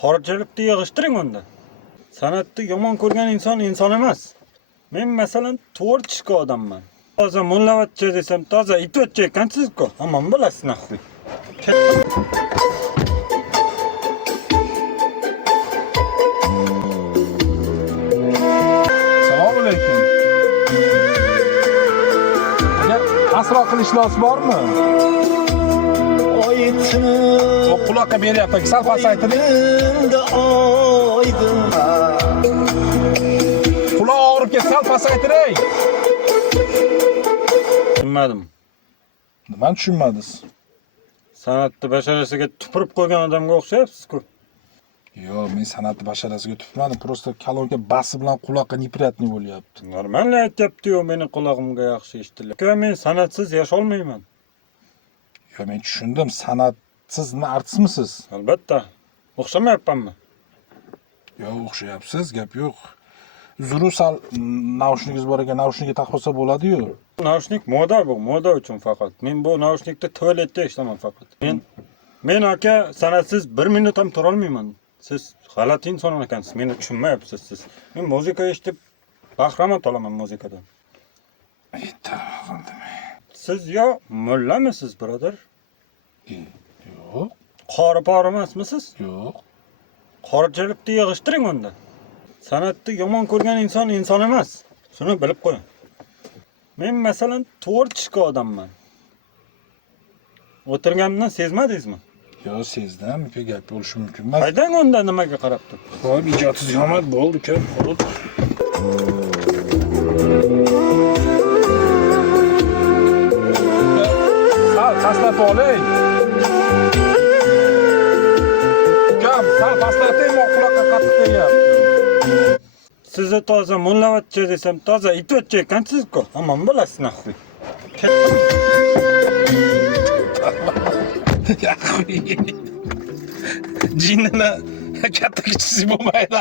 Qorichilikni yig'ishtiring unda. San'atni yomon ko'rgan inson emas. Men masalan tворческий odamman. Toza mullavatcha desam, toza itvatcha ekansiz-ku. Hamon bilasiz naqli. Assalomu alaykum. Aka, asroq qilish iloji bormi? O quloqqa beryapti, sal pasaytiring. Quloq og'rib ketsa sal pasaytiring. Tushunmadim. Nimani tushunmadingiz? San'atni basharasiga tupurib qo'ygan odamga o'xshayapsiz-ku. Yo'q, men san'atni basharasiga tupurmadim, просто kolonka basi bilan quloqqa неприятный bo'lyapti. Normal aytyapti-yu, meni quloqimga yaxshi eshitilyapti. Men san'atsiz yasholmayman. Yo, men tushundim, san'atsiz nima artistmisiz? Albatta. O'xshamayapmanmi? Yo'q, o'xshayapsiz, gap yo'q. Uzru sal naushnigingiz bor ekan, naushnikga taqib olsa bo'ladi-yu. Naushnik moda bu, moda uchun faqat. Men bu naushnikda tualetda ishlaman faqat. Men aka san'atsiz 1 minut ham tura olmayman. Siz g'alati inson ekansiz. Meni tushunmayapsiz siz. Men muzika eshitib bahramand olaman muzikadan. Siz yo mullamisiz, birodar? Yo'q. Qori pori emasmisiz? Yo'q. Qorichilikni yig'ishtiring unda. San'atni yomon ko'rgan inson emas. Shuni bilib qo'ying. Men masalan tворческий odamman. O'tirganimdan sezmadingizmi? Yo'q, sezdim. Gap bo'lishi mumkin emas. Haydang unda nimaga qarab turibsiz? Xo'p, ijodsiz omad bo'ldi, ko'p. Xo'p. Sal pastlab oling. Kam, sal paslating, quloqqa qattiq tegyapti. Sizni toza mullavatcha desam, toza itvatcha ekansiz-ku. Hamon bilasiz naqli. Jinnini katta kichisi bo'lmaydi.